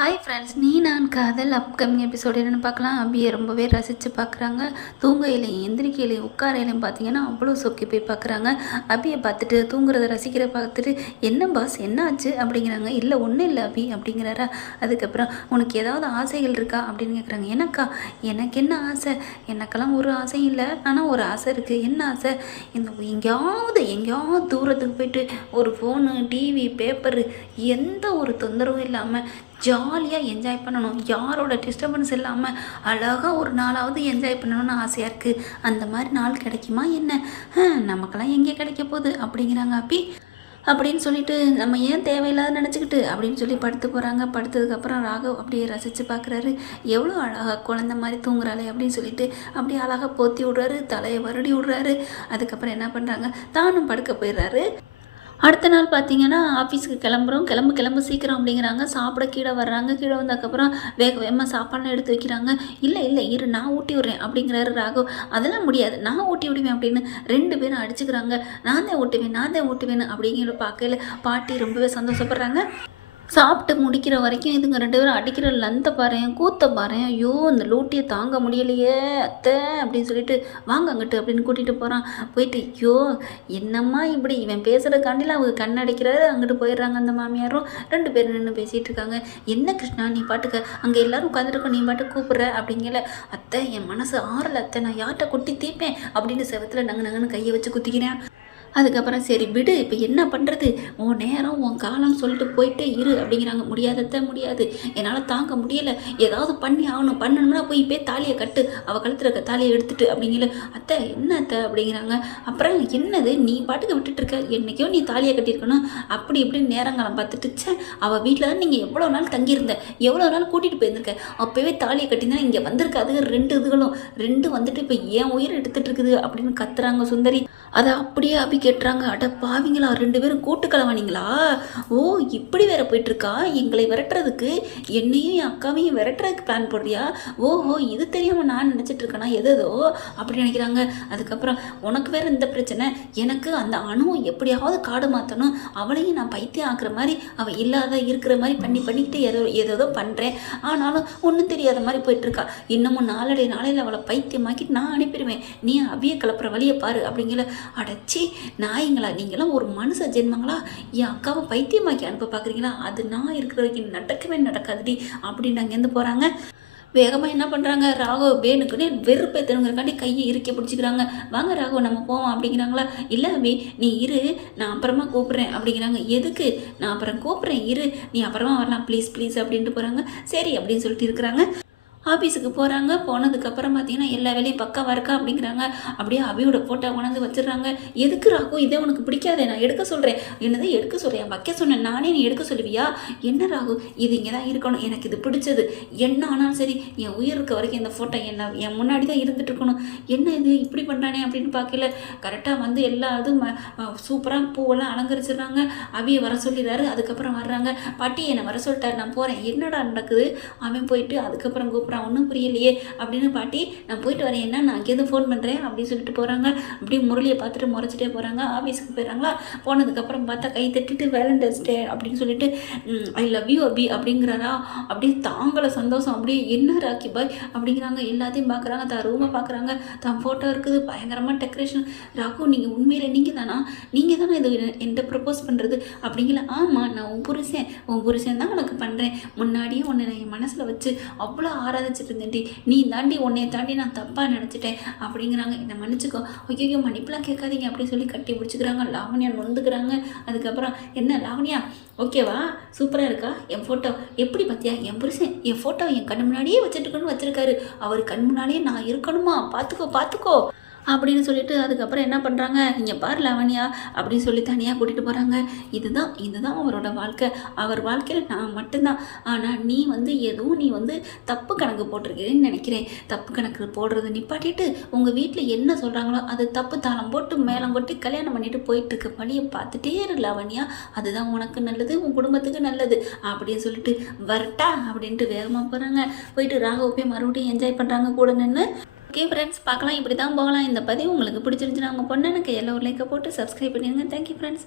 Hi friends நீ நான் காதல் அப்கமிங் எபிசோடு என்னென்னு பார்க்கலாம். அபியை ரொம்பவே ரசித்து பார்க்குறாங்க. தூங்கையிலையும் எந்திரிக்கையிலையும் உட்காரையிலையும் பார்த்தீங்கன்னா அவ்வளோ சொக்கி போய் பார்க்குறாங்க. அபியை பார்த்துட்டு தூங்குறத ரசிக்கிற பார்த்துட்டு என்ன பாஸ் என்ன ஆச்சு அப்படிங்கிறாங்க. இல்லை ஒன்றும் இல்லை அபி அப்படிங்கிறாரா. அதுக்கப்புறம் உனக்கு ஏதாவது ஆசைகள் இருக்கா? அப்படின்னு கேட்குறாங்க எனக்கா எனக்கு என்ன ஆசை? எனக்கெல்லாம் ஒரு ஆசையும் இல்லை. ஆனால் ஒரு ஆசை இருக்குது என்ன ஆசை? இந்த எங்கேயாவது எங்கேயாவது தூரத்துக்கு போயிட்டு ஒரு ஃபோனு டிவி பேப்பரு எந்த ஒரு தொந்தரவும் இல்லாமல் ஜாலியாக என்ஜாய் பண்ணணும். யாரோட டிஸ்டர்பன்ஸ் இல்லாமல் அழகாக ஒரு நாளாவது என்ஜாய் பண்ணணும்னு ஆசையாக இருக்குது அந்த மாதிரி நாள் கிடைக்குமா என்ன? நமக்கெல்லாம் எங்கே கிடைக்க போகுது? அப்படிங்கிறாங்க அப்பி. அப்படின்னு சொல்லிட்டு நம்ம ஏன் தேவையில்லாத நினச்சிக்கிட்டு? அப்படின்னு சொல்லி படுத்து போகிறாங்க படுத்ததுக்கப்புறம் ராகவ் அப்படியே ரசித்து பார்க்குறாரு எவ்வளோ அழகாக குழந்த மாதிரி தூங்குறாளே அப்படின்னு சொல்லிட்டு அப்படியே அழகாக போத்தி விடுறாரு. தலையை வருடி விடுறாரு. அதுக்கப்புறம் என்ன பண்ணுறாங்க தானும் படுக்க போயிடுறாரு. அடுத்த நாள் பார்த்தீங்கன்னா ஆஃபீஸுக்கு கிளம்புறோம். கிளம்பு கிளம்பு சீக்கிரம் அப்படிங்கிறாங்க. சாப்பிட கீழே வர்றாங்க. கீழே வந்ததுக்கப்புறம் வேக வேகமாக சாப்பாடுலாம் எடுத்து வைக்கிறாங்க. இல்லை இல்லை இரு நான் ஊட்டி விட்றேன் அப்படிங்கிறாரு ராகவ். அதெல்லாம் முடியாது. நான் ஊட்டி விடுவேன் அப்படின்னு ரெண்டு பேரும் அடிச்சுக்கிறாங்க. நான் தான் ஊட்டுவேன் நான் தான் ஊட்டுவேன் அப்படிங்கிற பார்க்கையில் பாட்டி ரொம்பவே சந்தோஷப்படுறாங்க. சாப்பிட்டு முடிக்கிற வரைக்கும் இதுங்க ரெண்டு பேரும் அடிக்கிற லந்த பாரு கூத்த பாரு ஐயோ இந்த லூட்டியை தாங்க முடியலையே அத்தை அப்படின்னு சொல்லிட்டு வாங்க அங்கிட்டு அப்படின்னு கூட்டிகிட்டு போகிறான் போயிட்டு ஐயோ என்னம்மா இப்படி? இவன் பேசுகிறக்காண்டில அவங்க கண் அடைக்கிறாரு அங்கிட்டு போயிடுறாங்க அந்த மாமியாரும். ரெண்டு பேரும் நின்று பேசிகிட்டு இருக்காங்க. என்ன கிருஷ்ணா நீ பாட்டுக்க அங்கே எல்லோரும் உட்காந்துருக்கோம் நீ பாட்டு கூப்பிட்ற? அப்படிங்கல அத்தை என் மனசு ஆறலை அத்தை நான் யார்கிட்ட குட்டி தீப்பேன்? அப்படின்னு செவத்தில் நங்கு நங்கன்னு கையை வச்சு குத்திக்கிறேன். அதுக்கப்புறம் சரி விடு இப்போ என்ன பண்ணுறது உன் நேரம் உன் காலம் சொல்லிட்டு போயிட்டே இரு அப்படிங்கிறாங்க. முடியாதத்த முடியாது. என்னால் தாங்க முடியலை. ஏதாவது பண்ணி ஆகணும். பண்ணணும்னா போய் போய் தாலியை கட்டு. அவள் கழுத்தில் இருக்க தாலியை எடுத்துட்டு அப்படிங்கிற அத்தை என்ன அத்தை அப்படிங்கிறாங்க. அப்புறம் என்னது? நீ பாட்டுக்கு விட்டுட்டு இருக்க. என்றைக்கோ நீ தாலியை கட்டியிருக்கணும். அப்படி இப்படி நேரங்காலம் பார்த்துட்டுச்சே அவள் வீட்டில் தான் நீங்கள் எவ்வளோ நாள் தங்கியிருந்த? எவ்வளோ நாள் கூட்டிகிட்டு போயிருந்திருக்க? அப்போவே தாலியை கட்டினா இங்கே வந்திருக்காது. ரெண்டு இதுகளும். ரெண்டு வந்துட்டு இப்போ ஏன் உயிர் எடுத்துகிட்டு இருக்குது அப்படின்னு கத்துறாங்க சுந்தரி. அதை அப்படியே அபி கேட்டுறாங்க அட பாவிங்களா ரெண்டு பேரும் கூட்டுக்கலவானீங்களா ஓ இப்படி வேற போயிட்டுருக்கா? எங்களை விரட்டுறதுக்கு என்னையும் என் அக்காவையும் விரட்டுறதுக்கு பிளான் போடுறியா? ஓஹோ இது தெரியாமல் நான் நினச்சிட்டு இருக்கேனா? எதோ அப்படி நினைக்கிறாங்க. அதுக்கப்புறம் உனக்கு வேற இந்த பிரச்சனை. எனக்கு அந்த அணுவை எப்படியாவது காடு மாற்றணும் அவளையும் நான் பைத்தியம் ஆக்குற மாதிரி அவள் இல்லாத இருக்கிற மாதிரி பண்ணி பண்ணிக்கிட்டு ஏதோ ஏதோ பண்ணுறேன் ஆனாலும் ஒன்றும் தெரியாத மாதிரி போயிட்டுருக்கா. இன்னமும் நாளடை நாளையில் அவளை பைத்தியமாக்கிட்டு நான் அனுப்பிடுவேன். நீ அவிய கிளப்புற வழியை பாரு அப்படிங்கிற. அடைச்சி நாய்ங்களா நீங்களாம் ஒரு மனுஷ ஜென்மங்களா? என் அக்காவை பைத்தியமாக்கி அனுப்ப பார்க்குறீங்களா அது நான் இருக்கிற வரைக்கும் நடக்கவே நடக்காதுடி அப்படின்னு அங்கேருந்து போகிறாங்க வேகமாக என்ன பண்ணுறாங்க ராகவ் வேணுக்குன்னே வெறுப்பேற்றணுங்கிறக்காண்டி கையை இறுக்கி பிடிச்சிக்கிறாங்க. வாங்க ராகவ் நம்ம போவோம் அப்படிங்கிறாங்களா? இல்லை அபி நீ இரு நான் அப்புறமா கூப்பிட்றேன் அப்படிங்கிறாங்க. எதுக்கு? நான் அப்புறம் கூப்பிட்றேன் இரு நீ அப்புறமா வரலாம் ப்ளீஸ் ப்ளீஸ் அப்படின்ட்டு போகிறாங்க சரி அப்படின்னு சொல்லிட்டு இருக்கிறாங்க. ஆஃபீஸுக்கு போகிறாங்க போனதுக்கப்புறம் பார்த்தீங்கன்னா எல்லா வேலையும் பக்காவாக இருக்கா அப்படிங்கிறாங்க. அப்படியே அபியோட ஃபோட்டோ கொண்டாந்து வச்சிடுறாங்க. எதுக்கு ராகு? இதே உனக்கு பிடிக்காதே நான் எடுக்க சொல்கிறேன் என்னது எடுக்க சொல்கிறேன் வைக்க சொன்னேன் நானே நீ எடுக்க சொல்லுவியா? என்ன ராகு? இது இங்கே தான் இருக்கணும். எனக்கு இது பிடிச்சது. என்ன ஆனாலும் சரி என் உயிர் இருக்க வரைக்கும் இந்த ஃபோட்டோ என்ன என் முன்னாடி தான் இருந்துட்டு இருக்கணும். என்ன இது? இப்படி பண்ணுறானே அப்படின்னு பார்க்கல. கரெக்டாக வந்து எல்லா இதுவும் சூப்பராக பூவெல்லாம் அலங்கரிச்சிடுறாங்க. அபியை வர சொல்லிடுறாரு. அதுக்கப்புறம் வர்றாங்க. பாட்டி என்னை வர சொல்லிட்டாரு. நான் போகிறேன் என்னடா நடக்குது? அவன் போயிட்டு அதுக்கப்புறம் கூப்பிட்றான் ஒன்றும் புரியலையே அப்படின்னு பாட்டி நான் போயிட்டு வரேன் என்ன? நான் அங்கேருந்து ஃபோன் பண்ணுறேன் அப்படின்னு சொல்லிட்டு போகிறாங்க அப்படியே முரளியை பார்த்துட்டு முறைச்சிட்டே போகிறாங்க ஆஃபீஸுக்கு போயிடறாங்களா போனதுக்கப்புறம் பார்த்தா கை தட்டிட்டு வேலண்டைன்ஸ் டே அப்படின்னு சொல்லிட்டு ஐ லவ் யூ அபி அப்படிங்கிறாரா. அப்படியே தாங்களை சந்தோஷம். அப்படியே என்ன ராக்கி பாய்? அப்படிங்கிறாங்க. எல்லாத்தையும் பார்க்குறாங்க. தான் ரூமை பார்க்குறாங்க. தான் ஃபோட்டோ இருக்குது. பயங்கரமாக டெக்கரேஷன் ராகு நீங்கள் உண்மையில் நீங்கள் தானா? நீங்கள் தானே இது என்கிட்ட ப்ரப்போஸ் பண்ணுறது அப்படிங்கிற ஆமாம் நான் உன் புருஷன். உன் புருஷன் தான் உனக்கு பண்ணுறேன் முன்னாடியே உன்னை நான் என் மனசில் வச்சு அவ்வளோ ஆரா நினச்சிட்டு இருந்தேன்டி நீ தாண்டி உன்னைய தாண்டி நான் தப்பாக நினச்சிட்டேன். அப்படிங்கிறாங்க. என்னை மன்னிச்சுக்கோ. ஐயோ மன்னிப்புலாம் கேட்காதீங்க அப்படின்னு சொல்லி கட்டி பிடிச்சிக்கிறாங்க. லாவணியா நொந்துக்கிறாங்க. அதுக்கப்புறம் என்ன லாவணியா? ஓகேவா சூப்பராக இருக்கா? என் ஃபோட்டோ எப்படி பார்த்தியா என் புருஷன் என் ஃபோட்டோ என் கண் முன்னாடியே வச்சுட்டுக்கணும்னு வச்சுருக்காரு. அவர் கண் முன்னாடியே நான் இருக்கணுமா? பார்த்துக்கோ பார்த்துக்கோ அப்படின்னு சொல்லிட்டு அதுக்கப்புறம் என்ன பண்ணுறாங்க இங்கே பார் லவனியா அப்படின்னு சொல்லி தனியாக கூட்டிகிட்டு போகிறாங்க இதுதான் இதுதான் அவரோட வாழ்க்கை. அவர் வாழ்க்கையில் நான் மட்டும்தான். ஆனால் நீ வந்து எதுவும் நீ வந்து தப்பு கணக்கு போட்டிருக்கிறேன்னு நினைக்கிறேன். தப்பு கணக்கு போடுறது நிப்பாட்டிட்டு உங்கள் வீட்டில் என்ன சொல்கிறாங்களோ அது தப்பு தாளம் போட்டு மேலம் கொட்டி கல்யாணம் பண்ணிட்டு போயிட்டு இருக்க வழியை பார்த்துட்டே இரு லவனியா அதுதான் உனக்கு நல்லது உன் குடும்பத்துக்கு நல்லது அப்படின்னு சொல்லிட்டு வரட்டா அப்படின்ட்டு வேகமாக போகிறாங்க போயிட்டு ராகவ மறுபடியும் என்ஜாய் பண்ணுறாங்க கூட நின்று ஓகே ஃப்ரெண்ட்ஸ் பார்க்கலாம். இப்படி தான் போகலாம். இந்த பதிவு உங்களுக்கு பிடிச்சிருந்துச்சுன்னா உங்கள் பொண்ணு எனக்கு எல்லோ லைக்கை போட்டு சப்ஸ்கிரைப் பண்ணிடுங்க. Thank you friends